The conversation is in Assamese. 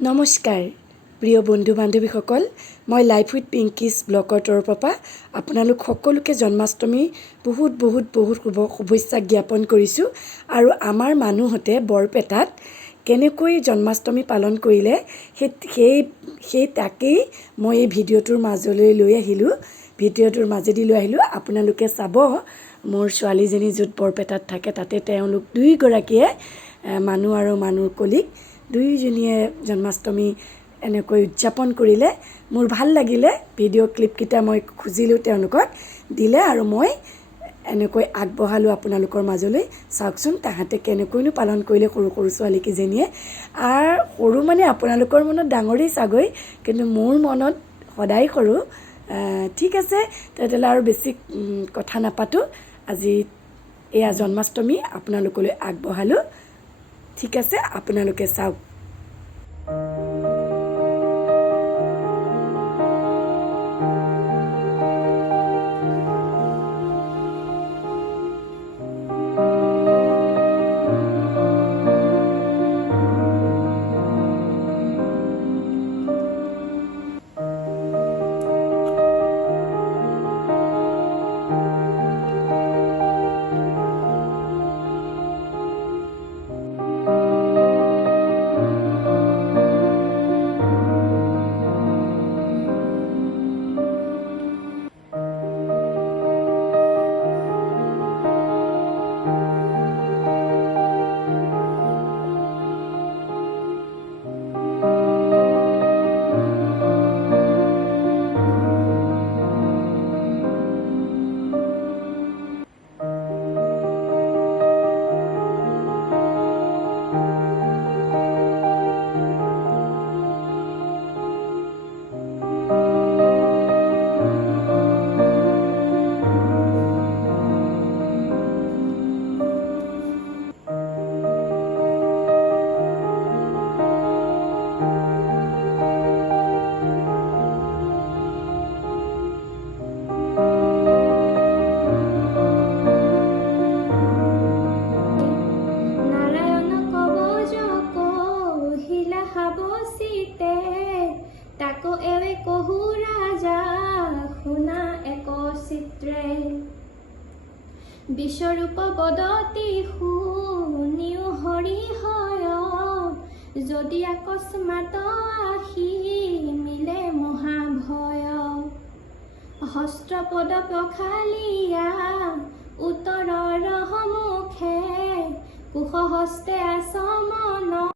নমস্কাৰ প্ৰিয় বন্ধু বান্ধৱীসকল মই লাইফ উইথ পিংকিজ ব্লগৰ তৰফৰ পৰা আপোনালোক সকলোকে জন্মাষ্টমী বহুত শুভেচ্ছা জ্ঞাপন কৰিছোঁ আৰু আমাৰ মানুহতে বৰপেটাত কেনেকৈ জন্মাষ্টমী পালন কৰিলে সেই তাকেই মই এই ভিডিঅ'টোৰ মাজলৈ লৈ আহিলোঁ আপোনালোকে চাব মোৰ ছোৱালীজনী য'ত বৰপেটাত থাকে তাতে তেওঁলোক দুইগৰাকীয়ে মানুহ আৰু মানুহ কলিক দুইজনীয়ে জন্মাষ্টমী এনেকৈ উদযাপন কৰিলে মোৰ ভাল লাগিলে ভিডিঅ' ক্লিপকেইটা মই খুজিলোঁ তেওঁলোকক দিলে আৰু মই এনেকৈ আগবঢ়ালোঁ আপোনালোকৰ মাজলৈ চাওকচোন তাহাঁতে কেনেকৈনো পালন কৰিলে সৰু ছোৱালীকেইজনীয়ে আৰু সৰু মানে আপোনালোকৰ মনত ডাঙৰেই চাগৈ কিন্তু মোৰ মনত সদায় সৰু ঠিক আছে তেতিয়াহ'লে আৰু বেছি কথা নাপাতোঁ আজি এয়া জন্মাষ্টমী আপোনালোকলৈ আগবঢ়ালোঁ ঠিক আছে আপোনালোকে চাওক তাকো এৱে কহু ৰাজা শুনা এক চিত্ৰে বিশ্বৰূপ বদতি শুনিও হৰি হয় যদি আকস্মাত আহি মিলে মহাভয় হস্ত্ৰপদ প্ৰখালিয়া উত্তৰৰ সন্মুখে কুশহস্তে আচমন